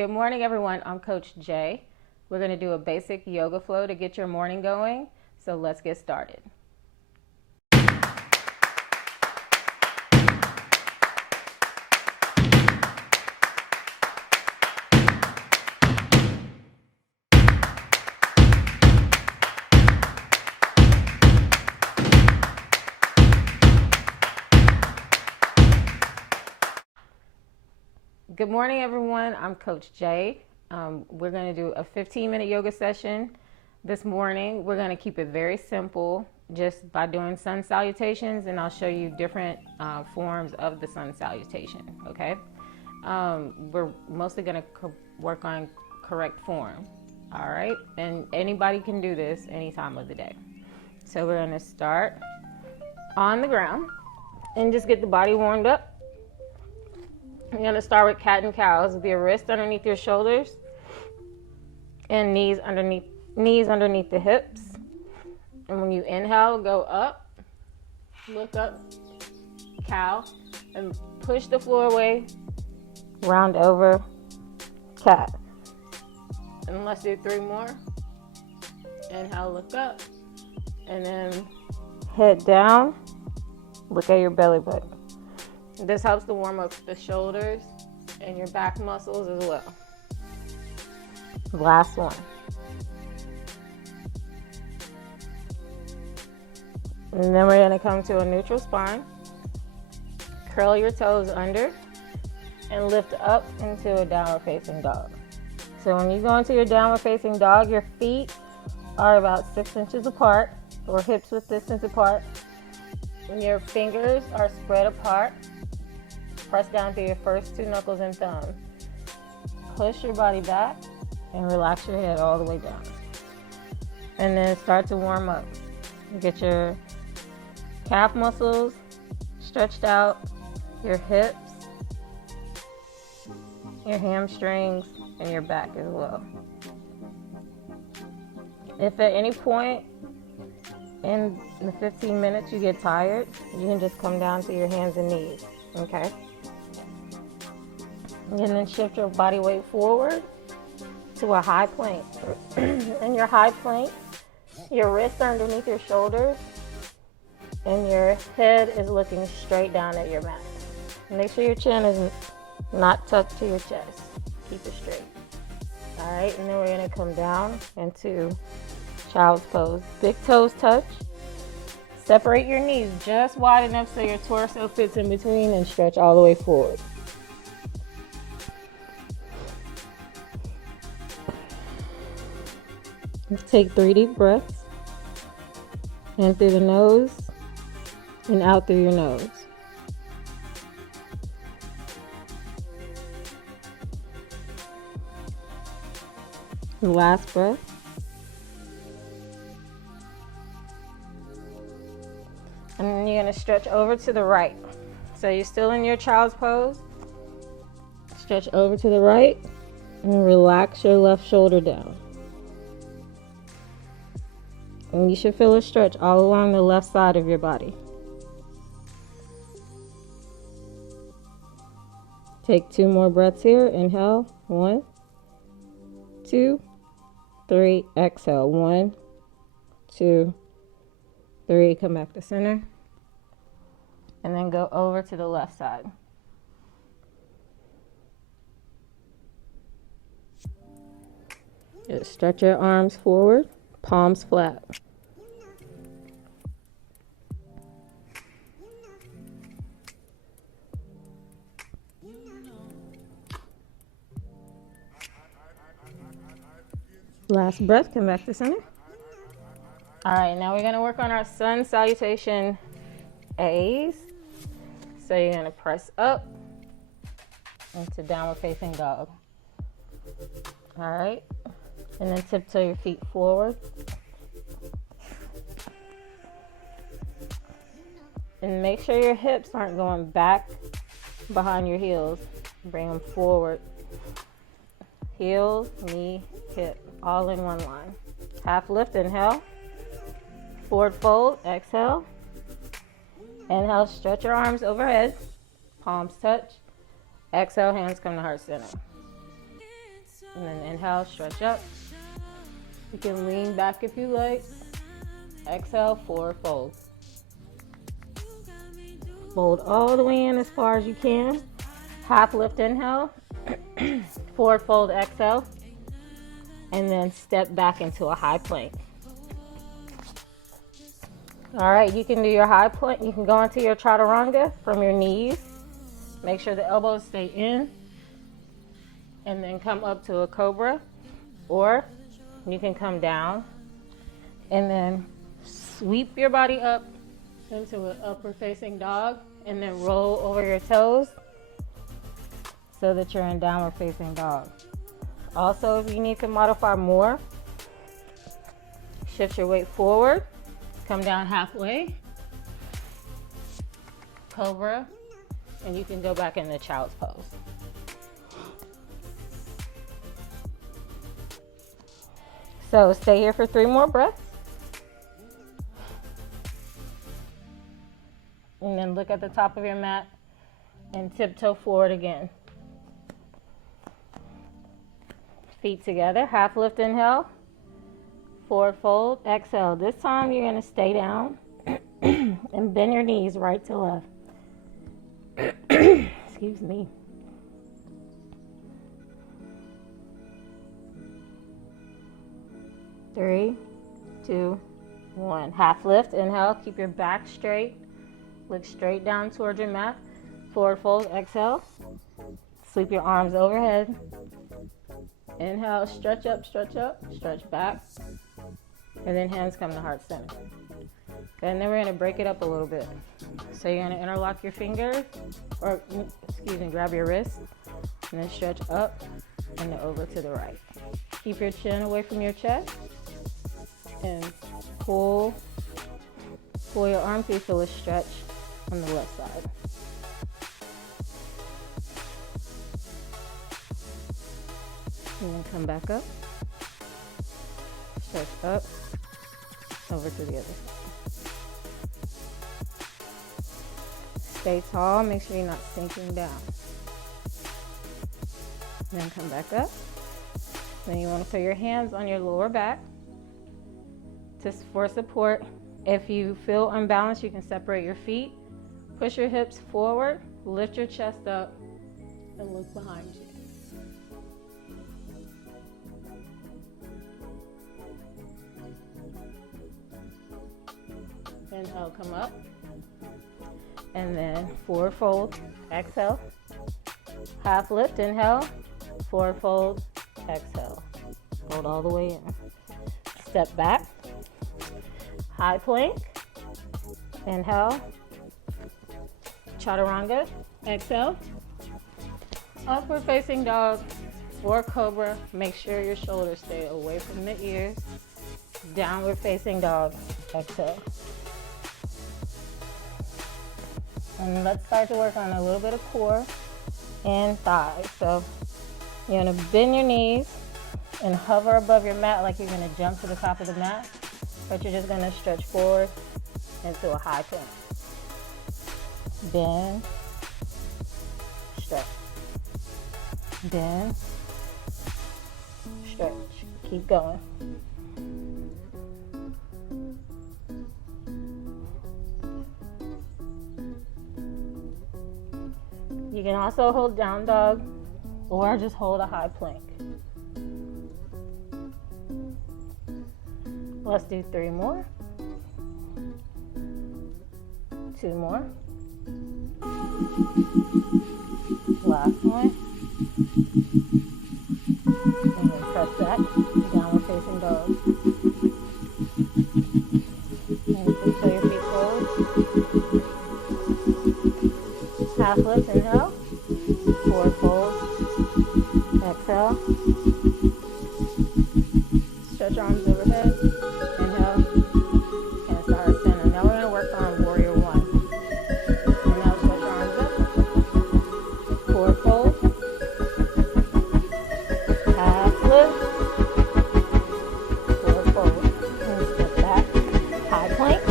Good morning, everyone. I'm Coach Jay. We're going to do a basic yoga flow to get your morning going. So let's get started. Good morning, everyone. I'm Coach Jay. We're going to do a 15-minute yoga session this morning. We're going to keep it very simple just by doing sun salutations, and I'll show you different forms of the sun salutation, okay? We're mostly going to work on correct form, all right? And anybody can do this any time of the day. So we're going to start on the ground and just get the body warmed up. You're going to start with cat and cows with your wrist underneath your shoulders and knees underneath the hips. And when you inhale, go up, look up, cow, and push the floor away, round over, cat. And let's do 3 more. Inhale, look up, and then head down, look at your belly button. This helps to warm up the shoulders and your back muscles as well. Last one. And then we're going to come to a neutral spine. Curl your toes under and lift up into a downward facing dog. So when you go into your downward facing dog, your feet are about 6 inches apart, or hips width distance apart. And your fingers are spread apart. Press down through your first 2 knuckles and thumb. Push your body back and relax your head all the way down. And then start to warm up. Get your calf muscles stretched out, your hips, your hamstrings, and your back as well. If at any point in the 15 minutes you get tired, you can just come down to your hands and knees, okay? And then shift your body weight forward to a high plank. In your high plank, your wrists are underneath your shoulders and your head is looking straight down at your mat. Make sure your chin is not tucked to your chest. Keep it straight. All right, and then we're gonna come down into child's pose. Big toes touch. Separate your knees just wide enough so your torso fits in between and stretch all the way forward. Let's take 3 deep breaths. In through the nose and out through your nose. Last breath. And then you're going to stretch over to the right. So you're still in your child's pose. Stretch over to the right and relax your left shoulder down. And you should feel a stretch all along the left side of your body. Take 2 more breaths here. Inhale. 1, 2, 3. Exhale. 1, 2, 3. Come back to center. And then go over to the left side. Just stretch your arms forward. Palms flat. Last breath, come back to center. All right, now we're gonna work on our sun salutation A's. So you're gonna press up into downward facing dog. All right. And then tiptoe your feet forward. And make sure your hips aren't going back behind your heels. Bring them forward. Heel, knee, hip, all in one line. Half lift, inhale. Forward fold, exhale. Inhale, stretch your arms overhead. Palms touch. Exhale, hands come to heart center. Inhale, stretch up. You can lean back if you like. Exhale, forward fold. Fold all the way in as far as you can. Half lift, inhale. Forward fold, exhale. And then step back into a high plank. All right, you can do your high plank. You can go into your chaturanga from your knees. Make sure the elbows stay in. And then come up to a cobra. Or you can come down and then sweep your body up into an upward facing dog and then roll over your toes so that you're in downward facing dog. Also, if you need to modify more, shift your weight forward, come down halfway, cobra, and you can go back into child's pose. So stay here for 3 more breaths. And then look at the top of your mat and tiptoe forward again. Feet together, half lift, inhale. Forward fold, exhale. This time you're gonna stay down and bend your knees right to left. Excuse me. Three, two, one. Half lift, inhale. Keep your back straight. Look straight down towards your mat. Forward fold, exhale. Sweep your arms overhead. Inhale, stretch up, stretch back. And then hands come to heart center. And then we're gonna break it up a little bit. So you're gonna interlock your fingers, or excuse me, grab your wrist, and then stretch up and then over to the right. Keep your chin away from your chest. And pull your arm so you feel a stretch on the left side. And then come back up, stretch up, over to the other side. Stay tall, make sure you're not sinking down. And then come back up. Then you want to put your hands on your lower back for support. If you feel unbalanced, you can separate your feet. Push your hips forward, lift your chest up, and look behind you. Inhale, come up. And then forward fold, exhale. Half lift, inhale. Forward fold, exhale. Fold all the way in. Step back. High plank. Inhale. Chaturanga. Exhale. Upward facing dog or cobra. Make sure your shoulders stay away from the ears. Downward facing dog. Exhale. And let's start to work on a little bit of core and thighs. So you're gonna bend your knees and hover above your mat like you're gonna jump to the top of the mat, but you're just gonna stretch forward into a high plank. Bend, stretch, bend, stretch. Keep going. You can also hold down dog or just hold a high plank. Let's do 3 more. 2 more. Last one. And then press back, downward facing dog. And until your feet forward. Half lift, inhale. Forward fold. Exhale. Stretch arms overhead. Inhale. And to heart center. Now we're going to work on warrior 1. Inhale, stretch arms up. Forward fold. Half lift. Forward fold. And step back. High plank.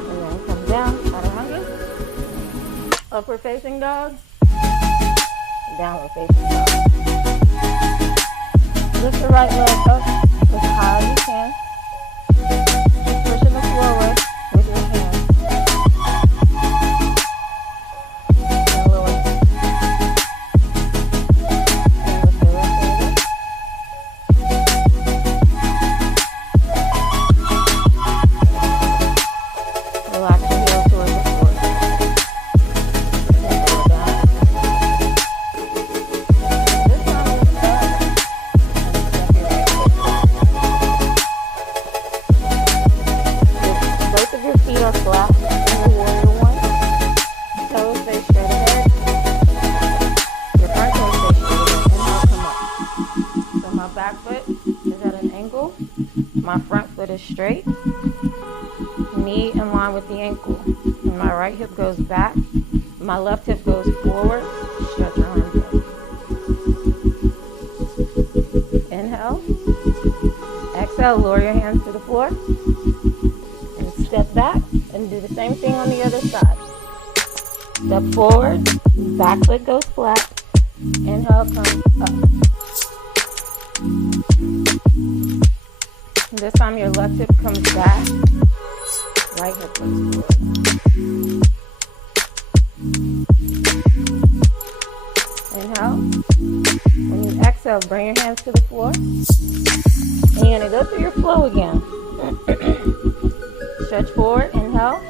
And then come down. Chaturanga. Upward facing dog. downward facing dog. Lift the right leg up as high as you can. Keep pushing the forward with your hands. And lower. And lift the left leg up. Relax your heel towards the floor. And lower down. This time lift up and step your right foot forward. Both of your feet are flat in the warrior one. Toes stay straight ahead. Your front toes stay straight ahead. Inhale, come up. So my back foot is at an angle. My front foot is straight. Knee in line with the ankle. And my right hip goes back. My left hip goes forward. Stretch your arms up. Inhale. Exhale, lower your hands to the floor. And step back and do the same thing on the other side. Step forward. Back foot goes flat. Inhale, comes up. This time your left hip comes back. Right hip goes forward. Inhale. When you exhale, bring your hands to the floor. And you're going to go through your flow again. Stretch forward. Inhale.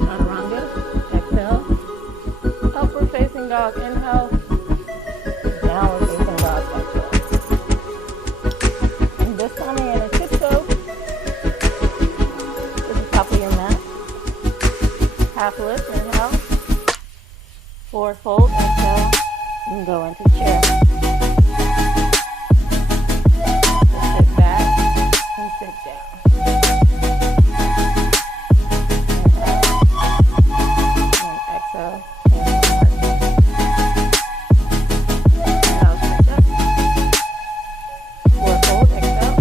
Chaturanga. Exhale. Upward facing dog. Inhale. Downward facing dog. Exhale. And this time you're going to tiptoe to the top of your mat. Half lift. Inhale. Forward fold. Exhale. And go into chair. So sit back and sit down. Inhale. And exhale. Inhale, stretch up. Forward fold. Exhale.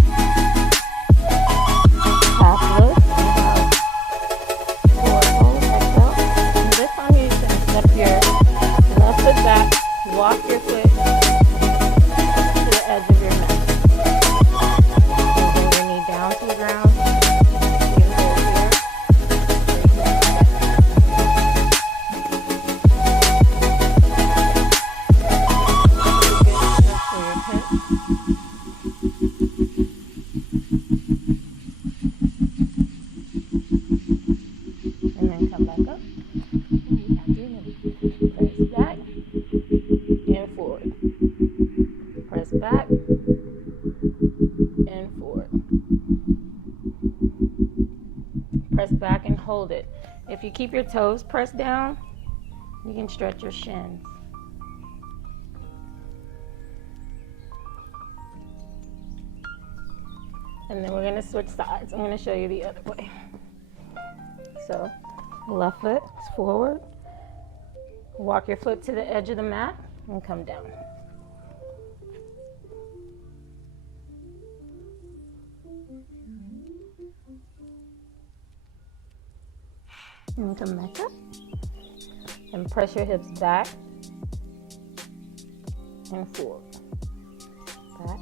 Half lift. Inhale. Forward fold. Exhale. And this time you're going to step your left foot back. Walk your foot to the edge of your mat. And bring your knee down to the ground. You can hold here. Or you can step. Good stretch for your hips. And then come back up. Press back. And forward. Press back and forward. Press back and hold it. If you keep your toes pressed down, you can stretch your shins. And then we're going to switch sides. I'm going to show you the other way. So, left foot is forward. Walk your foot to the edge of the mat and come down. And come back up. And press your hips back and forward. Back,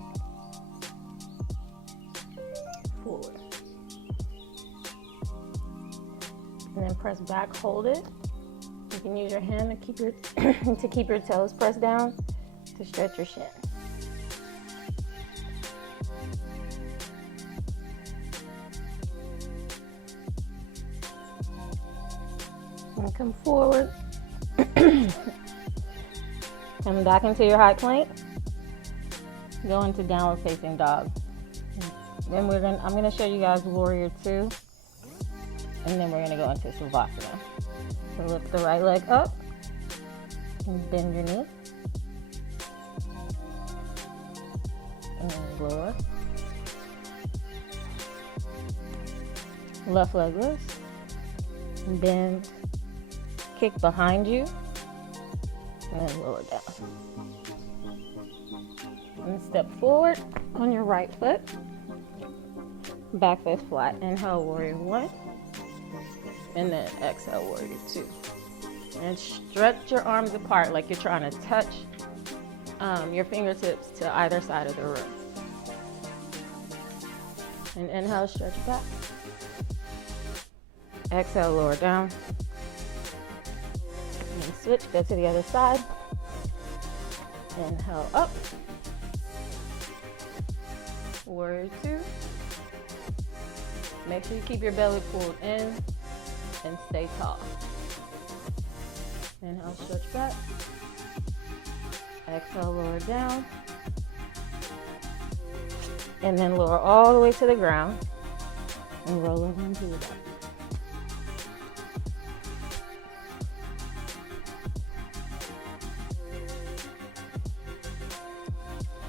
forward. And then press back, hold it. You can use your hand to keep your to keep your toes pressed down to stretch your shin. And come forward. Come back into your high plank. Go into downward facing dog. Then I'm gonna show you guys warrior 2, and then we're gonna go into Savasana. So lift the right leg up and bend your knee. And then lower. Left leg lifts. Bend. Kick behind you. And then lower down. And step forward on your right foot. Back foot flat. Inhale, warrior 1. And then exhale, warrior 2. And stretch your arms apart like you're trying to touch your fingertips to either side of the room. And inhale, stretch back. Exhale, lower down. And switch, go to the other side. Inhale, up. Warrior two. Make sure you keep your belly pulled in and stay tall. Inhale, stretch back. Exhale, lower down. And then lower all the way to the ground and roll over into the back.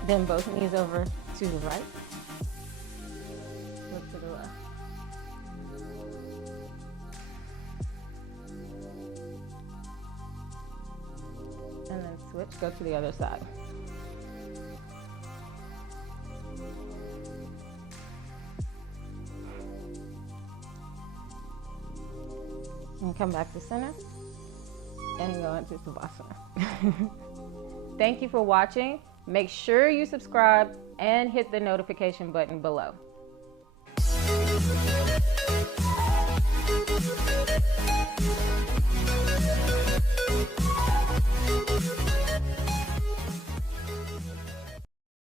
Then both knees over to the right. Look to the left. And then switch, go to the other side. And come back to center and go into Savasana. Thank you for watching. Make sure you subscribe and hit the notification button below.